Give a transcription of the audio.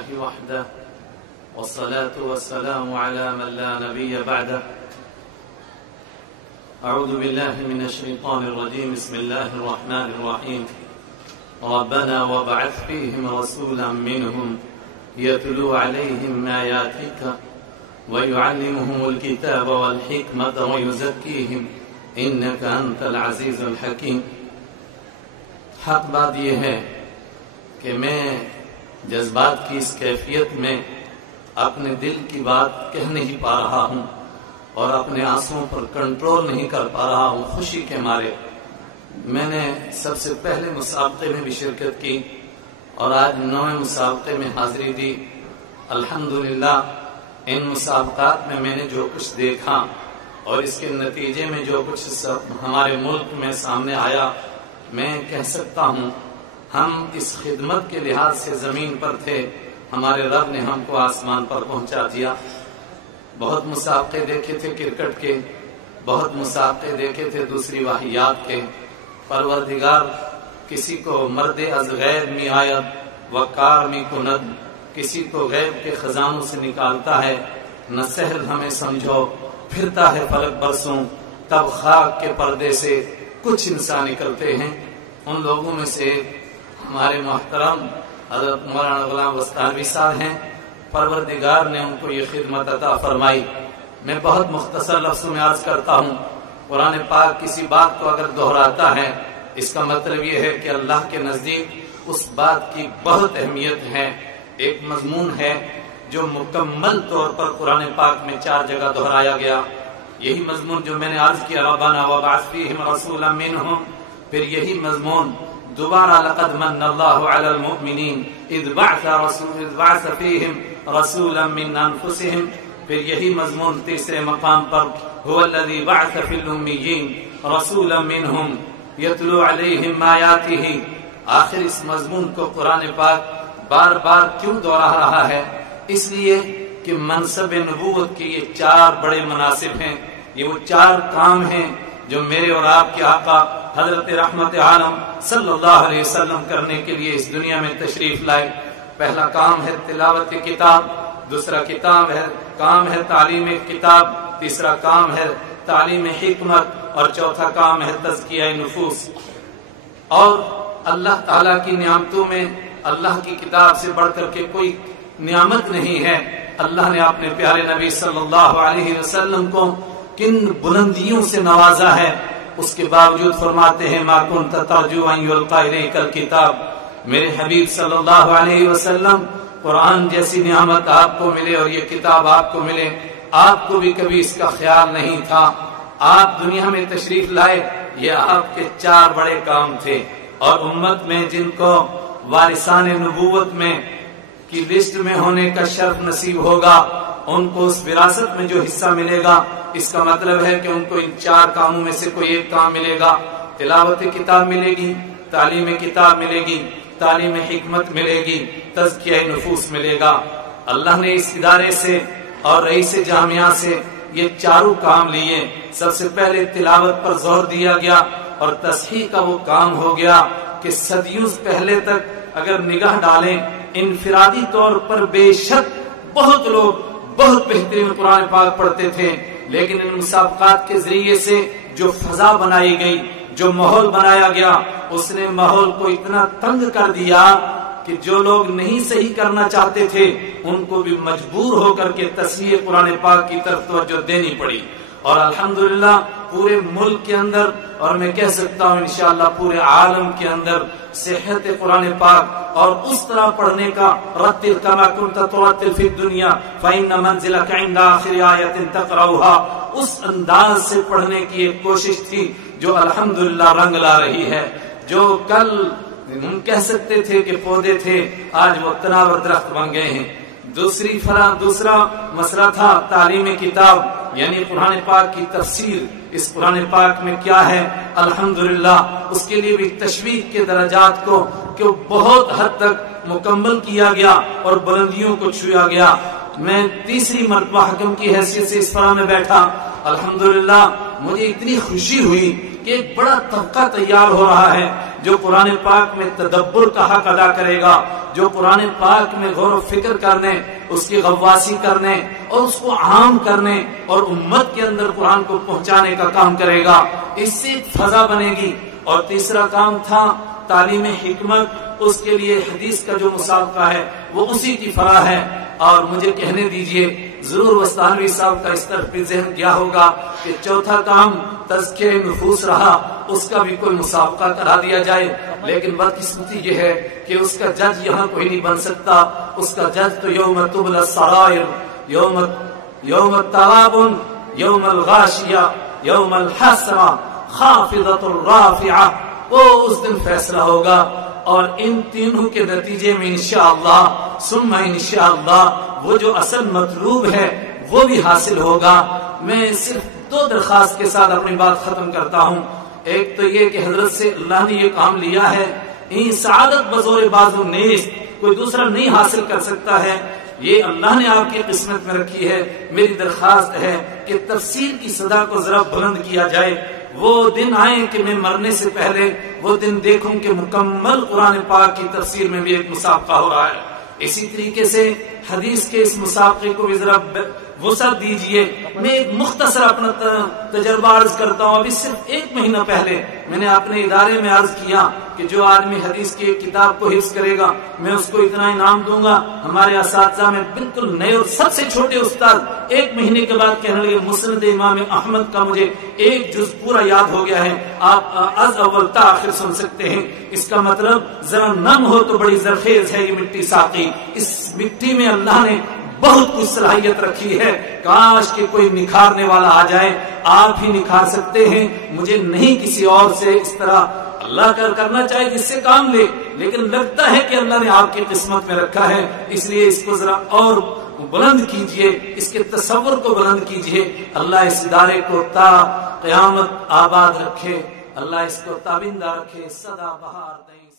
لله وحده والصلاة والسلام على من لا نبي بعده. أعوذ بالله من الشيطان الرجيم. بسم الله الرحمن الرحيم. ربنا وابعث فيهم رسولا منهم يتلو عليهم آياتك ويعلمهم الكتاب والحكمة ويزكيهم إنك أنت العزيز الحكيم. حق بات یہ ہے کہ میں جذبات کی اس کیفیت میں اپنے دل کی بات کہہ نہیں پا رہا ہوں اور اپنے آنسوؤں پر کنٹرول نہیں کر پا رہا ہوں خوشی کے مارے. میں نے سب سے پہلے مسابقے میں بھی شرکت کی اور آج 9ویں مسابقے میں حاضری دی. الحمدللہ ان مسابقات میں میں نے جو کچھ دیکھا اور اس کے نتیجے میں جو کچھ ہمارے ملک میں سامنے آیا، میں کہہ سکتا ہوں ہم اس خدمت کے لحاظ سے زمین پر تھے، ہمارے رب نے ہم کو آسمان پر پہنچا دیا. بہت مسابقے دیکھے تھے کرکٹ کے، بہت مسابقے دیکھے تھے دوسری واحیات کے. پروردگار کسی کو مرد از غیب می آید وقار می کند، کسی کو غیب کے خزانوں سے نکالتا ہے. نہ سحر ہمیں سمجھو، پھرتا ہے فلک برسوں، تب خاک کے پردے سے کچھ انسان نکلتے ہیں. ان لوگوں میں سے ہمارے محترم حضرت مولانا غلام وستانوی صاحب ہیں. پروردگار نے ان کو یہ خدمت عطا فرمائی. میں بہت مختصر لفظوں میں عرض کرتا ہوں، قرآن پاک کسی بات کو اگر دہراتا ہے اس کا مطلب یہ ہے کہ اللہ کے نزدیک اس بات کی بہت اہمیت ہے. ایک مضمون ہے جو مکمل طور پر قرآن پاک میں 4 جگہ دہرایا گیا. یہی مضمون جو میں نے عرض کیا ربنا وابعث فیہم رسولا منہم، پھر یہی مضمون دوبارہ لقد من اللہ علی المؤمنین اذ بعث فیہم رسولا من انفسہم، پھر یہی مضمون تیسرے مقام پر هو الذی بعث فی الامیین رسولا منہم یتلو علیہم آیاتہ. آخر اس مضمون کو قرآن پاک بار بار کیوں دوہرا رہا ہے؟ اس لیے کہ منصب نبوت کے یہ 4 بڑے مناصب ہیں. یہ وہ 4 کام ہیں جو میرے اور آپ کے آقا حضرت رحمت عالم صلی اللہ علیہ وسلم کرنے کے لیے اس دنیا میں تشریف لائے. پہلا کام ہے تلاوت کتاب، دوسرا کام ہے تعلیم کتاب، تیسرا کام ہے تعلیم حکمت، اور چوتھا کام ہے تزکیہ نفوس. اور اللہ تعالیٰ کی نعمتوں میں اللہ کی کتاب سے بڑھ کر کے کوئی نعمت نہیں ہے. اللہ نے اپنے پیارے نبی صلی اللہ علیہ وسلم کو کن بلندیوں سے نوازا ہے. اس کے باوجود فرماتے ہیں ما کنت ترجو ان یلقی الیک الکتاب. میرے حبیب صلی اللہ علیہ وسلم، قرآن جیسی نعمت آپ کو ملے اور یہ کتاب آپ کو ملے، آپ کو بھی کبھی اس کا خیال نہیں تھا. آپ دنیا میں تشریف لائے، یہ آپ کے 4 بڑے کام تھے. اور امت میں جن کو وارثان نبوت میں کی لسٹ میں ہونے کا شرف نصیب ہوگا، ان کو اس وراثت میں جو حصہ ملے گا، اس کا مطلب ہے کہ ان کو ان 4 کاموں میں سے کوئی ایک کام ملے گا. تلاوت کتاب ملے گی، تعلیم کتاب ملے گی، تعلیم حکمت ملے گی، تزکیہ نفوس ملے گا. اللہ نے اس ادارے سے اور رئیس جامعہ سے یہ 4 کام لیے. سب سے پہلے تلاوت پر زور دیا گیا اور تصحیح کا وہ کام ہو گیا کہ صدیوں پہلے تک اگر نگاہ ڈالیں انفرادی طور پر بے شک بہت لوگ بہت بہترین قرآن پاک پڑھتے تھے، لیکن ان مسابقات کے ذریعے سے جو فضا بنائی گئی، جو ماحول بنایا گیا، اس نے ماحول کو اتنا تنگ کر دیا کہ جو لوگ نہیں صحیح کرنا چاہتے تھے ان کو بھی مجبور ہو کر کے تصحیح قرآن پاک کی طرف توجہ دینی پڑی. اور الحمدللہ پورے ملک کے اندر، اور میں کہہ سکتا ہوں انشاءاللہ پورے عالم کے اندر، صحت قرآن پاک اور اس طرح پڑھنے کا رتل کما کنت ترتل فی الدنیا فإن منزلک عند آخر آیۃ تقرأها، اس انداز سے پڑھنے کی ایک کوشش تھی جو الحمدللہ رنگ لا رہی ہے. جو کل ہم کہہ سکتے تھے کہ پودے تھے، آج وہ تناور درخت بن گئے ہیں. دوسرا مسئلہ تھا تعلیم کتاب، یعنی قرآن پاک کی تفسیر. اس قرآن پاک میں کیا ہے، الحمدللہ اس کے لیے بھی تشویق کے درجات کو کہ بہت حد تک مکمل کیا گیا اور بلندیوں کو چھویا گیا. میں تیسری مرتبہ حکم کی حیثیت سے اس فرا میں بیٹھا. الحمدللہ مجھے اتنی خوشی ہوئی کہ ایک بڑا طبقہ تیار ہو رہا ہے جو قرآن پاک میں تدبر کا حق ادا کرے گا، جو قرآن پاک میں غور و فکر کرنے، اس کی غواصی کرنے اور اس کو عام کرنے اور امت کے اندر قرآن کو پہنچانے کا کام کرے گا۔ اس سے ایک فضا بنے گی۔ اور تیسرا کام تھا تعلیم حکمت، اس کے لیے حدیث کا جو مسابقہ ہے وہ اسی کی فرح ہے۔ اور مجھے کہنے دیجئے، ضرور وستانوی صاحب کا اس طرف بھی ذہن کیا ہوگا کہ چوتھا کام تزکیہ نفوس رہا، اس کا بھی کوئی مسابقہ کرا دیا جائے، لیکن بدقسمتی یہ ہے کہ اس کا جج یہاں کوئی نہیں بن سکتا۔ اس کا جج تو یوم تبلی السرائر، یوم التغابن، یوم الغاشیہ، یوم الحسرہ، خافضۃ الرافعہ، وہ اس دن فیصلہ ہوگا۔ اور ان تینوں کے نتیجے میں انشاءاللہ ثم انشاءاللہ وہ جو اصل مطلوب ہے وہ بھی حاصل ہوگا۔ میں صرف 2 درخواست کے ساتھ اپنی بات ختم کرتا ہوں۔ ایک تو یہ کہ حضرت سے اللہ نے یہ کام لیا ہے، یہ سعادت بزور بازو نیست کوئی دوسرا نہیں حاصل کر سکتا ہے، یہ اللہ نے آپ کی قسمت میں رکھی ہے۔ میری درخواست ہے کہ تفسیر کی صدا کو ذرا بلند کیا جائے۔ وہ دن آئیں کہ میں مرنے سے پہلے وہ دن دیکھوں کہ مکمل قرآن پاک کی تفسیر میں بھی ایک مسابقہ ہو رہا ہے۔ اسی طریقے سے حدیث کے اس مسابقے کو بھی ذرا وسعت دیجئے۔ میں ایک مختصر اپنا تجربہ عرض کرتا ہوں۔ ابھی صرف 1 مہینہ پہلے میں نے اپنے ادارے میں عرض کیا کہ جو آدمی حدیث کی ایک کتاب کو حفظ کرے گا میں اس کو اتنا انعام دوں گا۔ ہمارے اساتذہ میں بالکل نئے اور سب سے چھوٹے استاد 1 مہینے کے بعد کہنے لگے مسند امام احمد کا مجھے 1 جز پورا یاد ہو گیا ہے، آپ از اول تا آخر سن سکتے ہیں۔ اس کا مطلب ذرا نم ہو تو بڑی زرخیز ہے یہ مٹی ساقی۔ اس مٹی میں اللہ نے بہت کچھ صلاحیت رکھی ہے، کاش کہ کوئی نکھارنے والا آ جائے۔ آپ ہی نکھار سکتے ہیں، مجھے نہیں کسی اور سے اس طرح اللہ کا کرنا چاہے جس سے کام لے، لیکن لگتا ہے کہ اللہ نے آپ کی قسمت میں رکھا ہے، اس لیے اس کو ذرا اور بلند کیجئے، اس کے تصور کو بلند کیجئے۔ اللہ اس ادارے کو تا قیامت آباد رکھے، اللہ اس کو تابندہ رکھے، سدا بہار دے۔